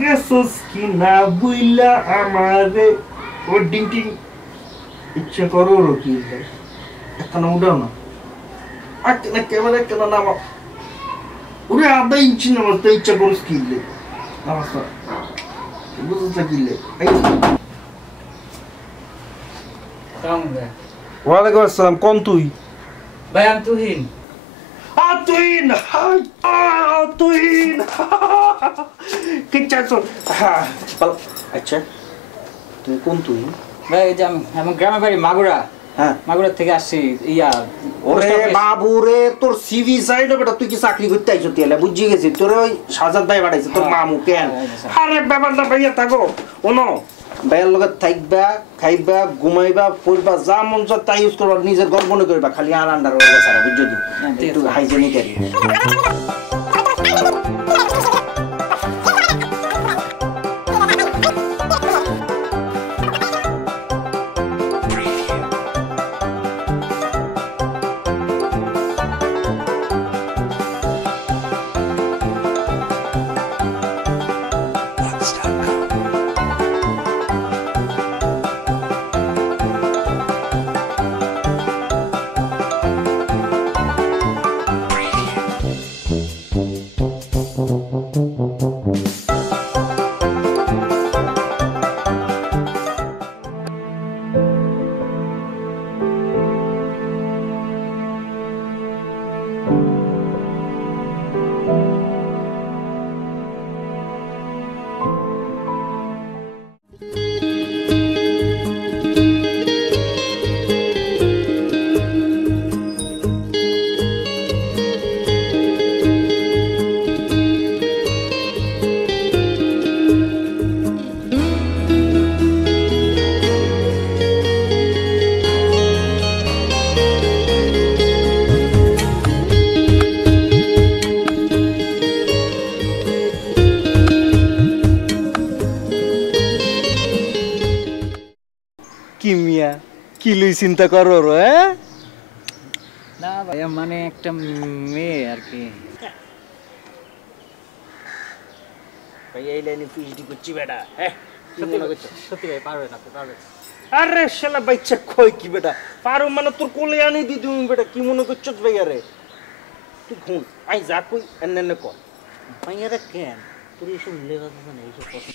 গেছস কিনা বুইলা আমারে ও ডিংটিং ইচ্ছে করো কি একটা না উড়াও না আটকে ক্যামেরা কেন নামা উড়ে আধা ইঞ্চি নামাতে ইচ্ছা করস কিনলে নামাস্তা বুঝতে কিনলে ওয়ালাইকুম আসসালাম কোন তুই ভাই আমি তুহিন তুহিন কি চাচ্ছ আচ্ছা তুই কোন তুই ভাই এই যে আমি গ্রামের বাড়ি মাগুরা হ্যাঁ মাগুরা থেকে আসছি ইয়া ওরে বাবু রে তোর সিভি সাইড বেটা তুই কি চাকরি করতে আইছ তেলে বুঝি গেছি তোর ওই সাজাদ ভাই বাড়াইছে তোর মামু কেন আরে ব্যাপারটা ভাইয়া থাকো ওনো ভাইয়ের লগে থাকবা খাইবা ঘুমাইবা পড়বা যা মন চায় তাই ইউজ করবা নিজের গল্প মনে করবা খালি আর আন্ডার ওর সারা বুঝছো একটু হাইজেনিক আর কি লই চিন্তা করো রে না ভাই মানে একটা মেয়ে আর কি ভাই এই লাইনে পিএইচডি করছি বেটা সত্যি ভাই পারবে না পারবে আরে শালা বাচ্চা কই কি বেটা পারো মানে তোর কোলে আনি দি তুমি বেটা কি মনে করছস ভাই আরে তুই ঘুম আই যা কই এনে কর ভাই আরে কেন তুই এসব লেবা না এইসব কথা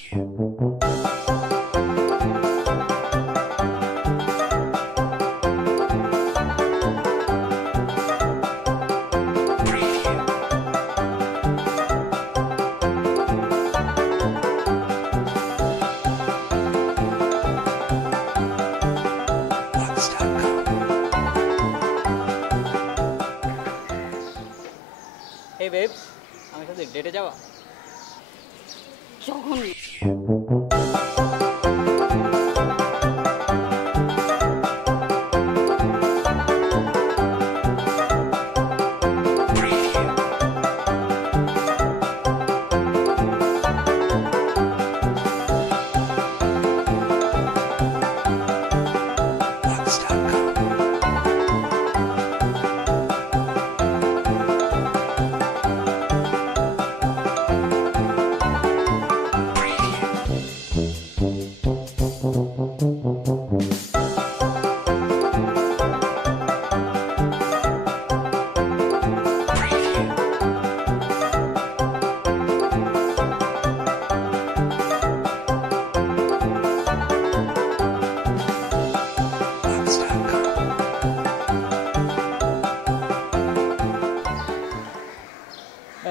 Hey babe, আমি সাথে ডেটে যাওয়া জঘন্য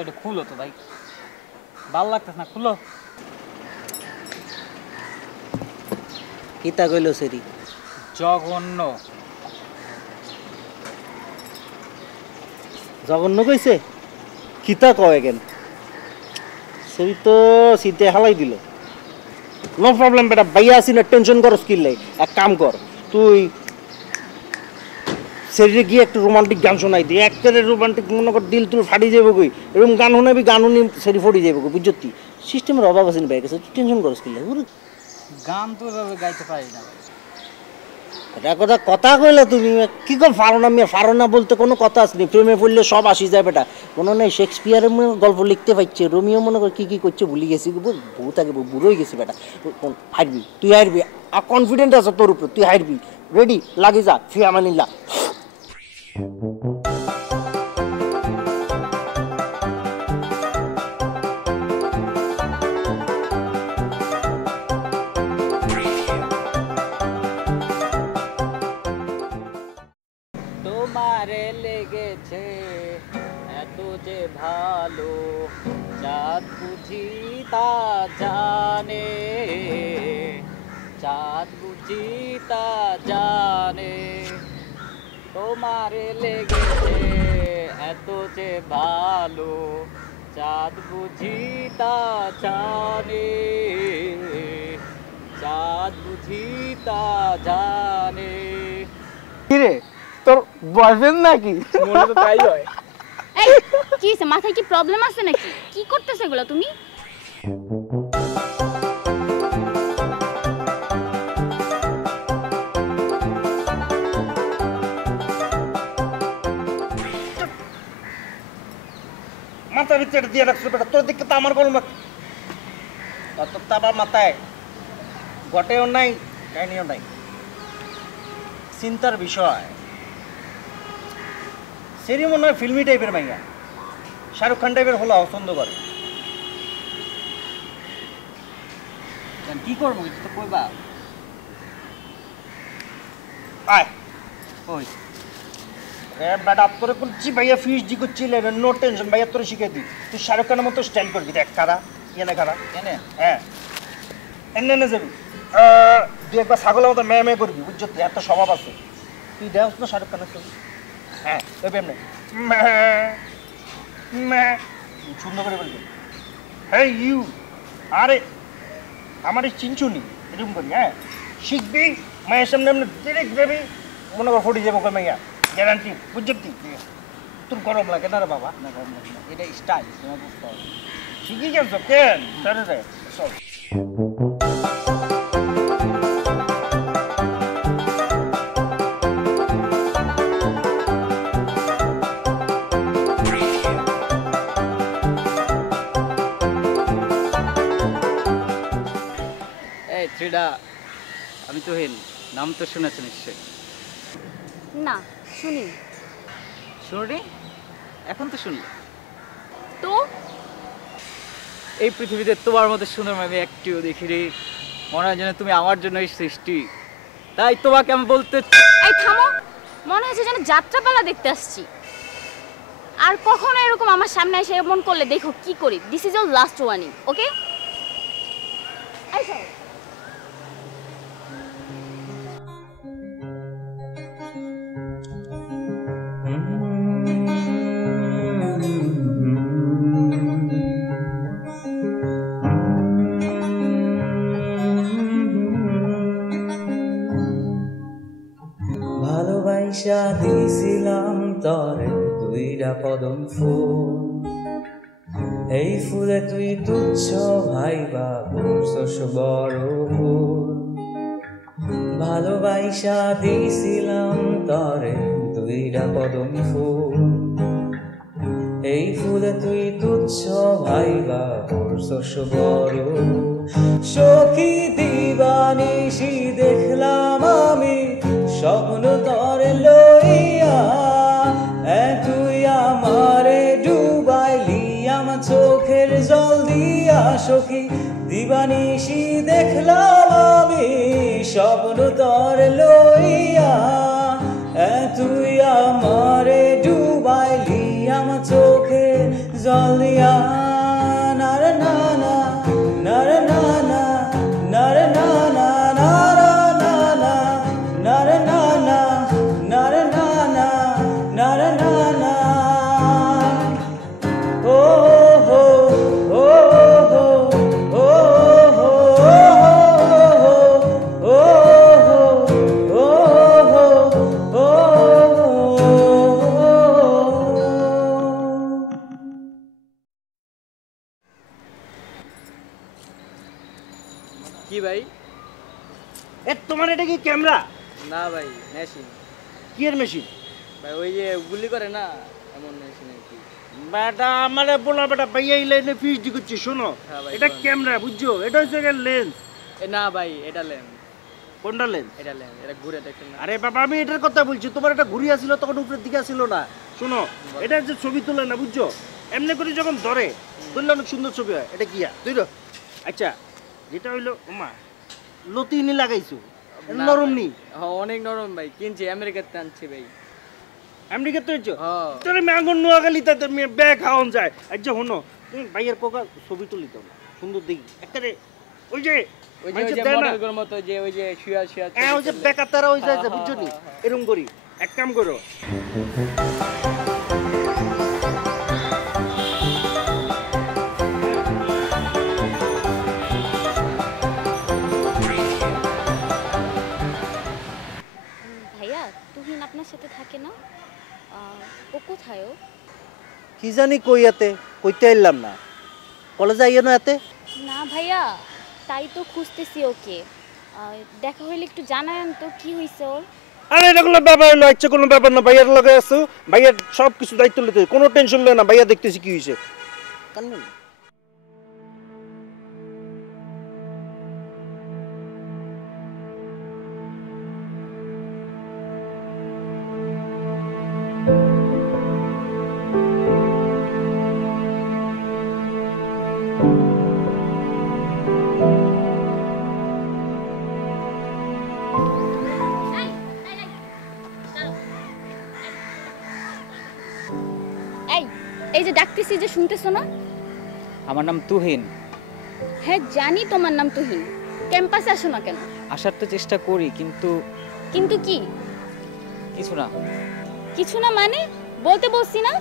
এটা খুলো তো ভাই ভালো লাগতেছ না খুলো কিতা কইলো সেরি জঘন্য জঘন্য কইছে কিতা কয় কেন সেরি তো সিটে হালাই দিল নো প্রবলেম বেটা ভাইয়া আসি না টেনশন করস কি লাই এক কাম কর তুই সেরিরে গিয়ে একটা রোমান্টিক গান শোনাই দি একবারে রোমান্টিক মনে কর দিল তুল ফাটি যাবে কই এরকম গান শোনাবি গান শুনি সেরি ফটি যাবে কই বুঝছতি সিস্টেমের অভাব আছে না ভাই কাছে তুই টেনশন করস কি লাই গান তো এভাবে গাইতে পারি না এটা কথা কইলা তুমি কি কম ফারো না বলতে কোনো কথা আসনি। প্রেমে পড়লে সব আসি যায় বেটা। কোনো নাই শেক্সপিয়ারের গল্প লিখতে পারছে, রোমিও মনে করে কি করছে ভুলে গেছি, বহুত আগে বুড়ো হয়ে গেছি বেটা। হারবি তুই, হারবি, কনফিডেন্ট আছে তোর উপর, তুই হারবি। রেডি, লাগি যা, ফি আমানিল্লাহ। তোমারে লেগেছে এত যে ভালো, চাঁদ বুঝি তা জানে, চাঁদ বুঝি তা জানে। তোমারে লেগেছে এত যে ভালো, চাঁদ বুঝি তা জানে, চাঁদ বুঝি তা জানে। কিরে তোর বয়ফ্রেন্ড নাকি? মনে তো তাই হয়। এই কি হইছে, মাথায় কি প্রবলেম আছে নাকি? কি করতেছ এগুলো তুমি? মাথার ভিতরে দিয়ে রাখছো বেটা, তোর দিকে তো আমার কোনো অত তাবা মাথায় ঘটেও নাই, কাহিনীও নাই। চিন্তার বিষয়। সেরি মনে হয় ফিল্মি টাইপের মাইয়া, শাহরুখ খান টাইপের হলো পছন্দ করে। কি করবো কিছু তো কইবা। আয় ওই বেটা তোরে করছি ভাইয়া, ফিস জি করছি, নো টেনশন ভাইয়া, তোরে শিখে দিই। তুই শাহরুখ খানের মতো স্টাইল করবি, দেখ খারা এনে খারা এনে হ্যাঁ এনে এনে যাবি। তুই একবার ছাগলের মতো মেয়ে মেয়ে করবি, বুঝছো তো, এত স্বভাব আছে। তুই দেখ না শাহরুখ খানের ছবি, হ্যাঁ ওই এমনি সুন্দর করে বলবি, হ্যাঁ ইউ, আরে আমার এই চিনচুনি এরকম করি, হ্যাঁ শিখবি। মায়ের সামনে এমনি ডিরেক্ট যাবি, মনে কর ফুটে যাবো মাইয়া, গ্যারান্টি, বুঝছো তুই। তোর গরম লাগে না রে বাবা? না গরম লাগে না, এটা স্টাইল তোমার বুঝতে হবে। শিখি গেছো কেন? চলে রে চল। এই থ্রিডা, আমি তো হিন, নাম তো শুনেছো নিশ্চয়। না শুনি শুনি, এখন তো শুনলে। তো। এই পৃথিবীতে তোমার মতো সুন্দর আমি একটিও দেখিনি, মনে হয় যেন তুমি আমার জন্যই সৃষ্টি। তাই তোমাকে আমি বলতে। এই থামো, মনে হচ্ছে যেন যাত্রাপালা দেখতে আসছি। আর কখনো এরকম আমার সামনে এসে এমন করলে দেখো কি করি। This is your last warning, okay? ভালোবাসা দিছিলাম তরে দুইটা কদম ফুল, এই ফুলে তুই তুচ্ছ ভাইবা করছস বড় ভুল। ভালোবাসা দিছিলাম তরে দুইটা কদম ফুল, এই ফুলে তুই তুচ্ছ ভাইবা করছস বড় ভুল। সখী দিবানিশি দেখলাম আমি স্বপ্ন তরে লইয়া, তুই আমারে ডুবাইলি আমার চোখের জল দিয়া। সখী দিবানিশি দেখলাম আমি স্বপ্ন তরে লইয়া, তুই আমারে ডুবাইলি আমার চোখের জল দিয়া। নার না না নার না না নার না না কি ভাই? এ তোমার এটা কি ক্যামেরা? না ভাই মেশিন। কি এর মেশিন? ভাই ওই যে গুলি করে না এমন মেশিন আর কি। বেটা আমারে বলা বেটা ভাইয়া এই লাইনে পিএইচডি করছি শোনো। হ্যাঁ ভাই, এটা বল। ক্যামেরা বুঝছো, এটা হচ্ছে লেন্স। না ভাই এটা ল্যাম্প। কোনটা লেন্স? এটা ল্যাম্প, এটা ঘুরে দেখেন না। আরে বাবা আমি এটার কথা বলছি, তোমার এটা ঘুরিয়ে আসছিল তখন উপরের দিকে আসছিল না। শোনো এটা যে ছবি তোলে না বুঝছো, এমনি করে যখন ধরে ধরলে অনেক সুন্দর ছবি হয়। এটা কিয়া তুই আচ্ছা যেটা হইলো ওমা লতিনি লাগাইছো না নরম ভাই। নি হ্যাঁ অনেক নরম ভাই, কিনছি আমেরিকাতে আনছি ভাই। আমেরিকা তো হইছো হ্যাঁ। তোরে ম্যাঙ্গো নোয়াখালী তাতে ব্যাগ খাওয়ান যায়। আচ্ছা শোনো তুমি ভাইয়ের কোকা ছবি তুলি তো না সুন্দর দেখি একবারে ওই যে ওই যে মানুষের ওই যে দেয় না? মডেলগুলোর মতো যে ওই যে শুয়া শুয়া হ্যাঁ ওই যে বেকার তারা ওই যায় হ্যাঁ, বুঝছো নি হ্যাঁ, হ্যাঁ। এরকম করি এক কাম করো ভাইয়া তুহিন আপনার সাথে থাকে না? ও কোথায়? ও কি জানি কইয়াতে কইতে আইলাম না কলেজে আইয়া না এতে না ভাইয়া, তাই তো খুঁজতেছি ওকে। দেখা হইলে একটু জানান তো কি হয়েছে ওর। আরে এটা কোনো ব্যাপার হলো আচ্ছা কোনো ব্যাপার না ভাইয়ার লগে আছো ভাইয়ার সব কিছু দায়িত্ব নিতে কোনো টেনশন লয় না ভাইয়া দেখতেছি কি হইছে কান্নেন এই এই যে ডাকতেছি যে শুনতেছো না? আমার নাম তুহিন। হ্যাঁ জানি তোমার নাম তুহিন, ক্যাম্পাসে আসো না কেন? আসার তো চেষ্টা করি কিন্তু কিন্তু কি? কিছু না। কিছু না মানে? বলতে বলছি না?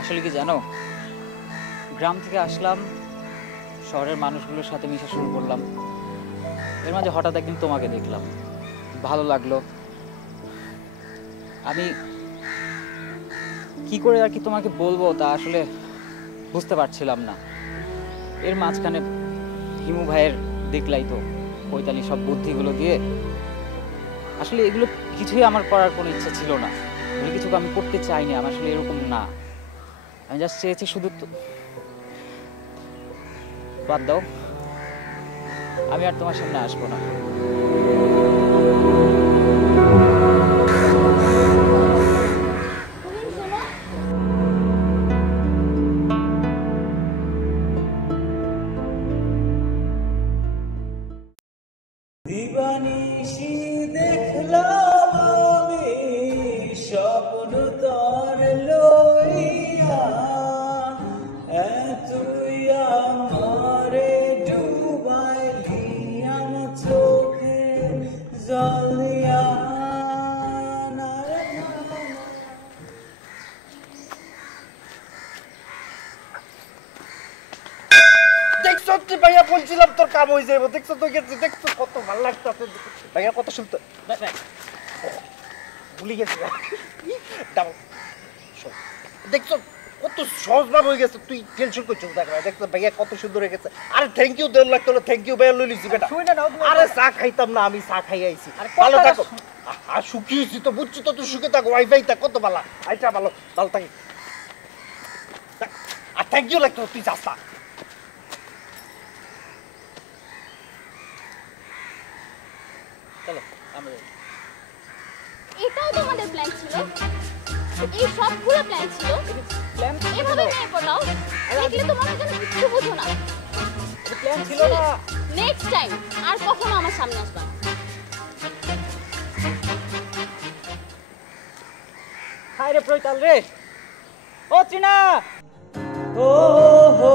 আসলে কি জানো, গ্রাম থেকে আসলাম, শহরের মানুষগুলোর সাথে মিশে শুরু করলাম। এর মাঝে হঠাৎ একদিন তোমাকে দেখলাম, ভালো লাগলো। আমি কি করে আর কি তোমাকে বলবো তা আসলে বুঝতে পারছিলাম না। এর মাঝখানে হিমু ভাইয়ের দেখলাই তো পৈতালি সব বুদ্ধিগুলো দিয়ে, আসলে এগুলো কিছুই আমার করার কোনো ইচ্ছা ছিল না, এগুলো কিছু আমি করতে চাইনি। আমি আসলে এরকম না, আমি জাস্ট চেয়েছি শুধু বাদ দাও, আমি আর তোমার সামনে আসবো না। তুহিন শোনো, দিবানিশি দেখলাম আমি স্বপ্ন তোর লইয়া, তুই আমারে ডুবাইলি আমার চোখে জল দিয়া। দেখছো তুই ভাইয়া বলছিলাম তোর কাম হয়ে যাবে দেখছো তো গেছে দেখছো কত ভালো লাগতেছে ভাইয়া কত শুনতে ভুলে গেছি দেখছো কত সহজ ভাবে হয়ে গেছে তুই টেনশন করছিস দেখ ভাই দেখছো ভাইয়া কত সুন্দর হয়ে গেছে আরে থ্যাংক ইউ দেড় লাখ তোলা থ্যাংক ইউ ভাইয়া লই লিছি বেটা আরে চা খাইতাম না আমি চা খাই আইছি ভালো থাকো আর শুকিয়েছি তো বুঝছি তো তুই শুকে থাকো ওয়াইফাই তা কত ভালো আইটা ভালো ভালো থাকি আর থ্যাংক ইউ লাগতো তুই যাস না চলো আমরা এটাও তোমাদের প্ল্যান ছিল? এই সবগুলো প্ল্যান ছিল? এভাবে মেয়ে পড়াও দেখলে তো মনে হয় যেন কিছু বুঝো না। প্ল্যান ছিল না। নেক্সট টাইম আর কখনো আমার সামনে আসবা না। হায় রে প্রৈতাল রে, ও চিনা ও হো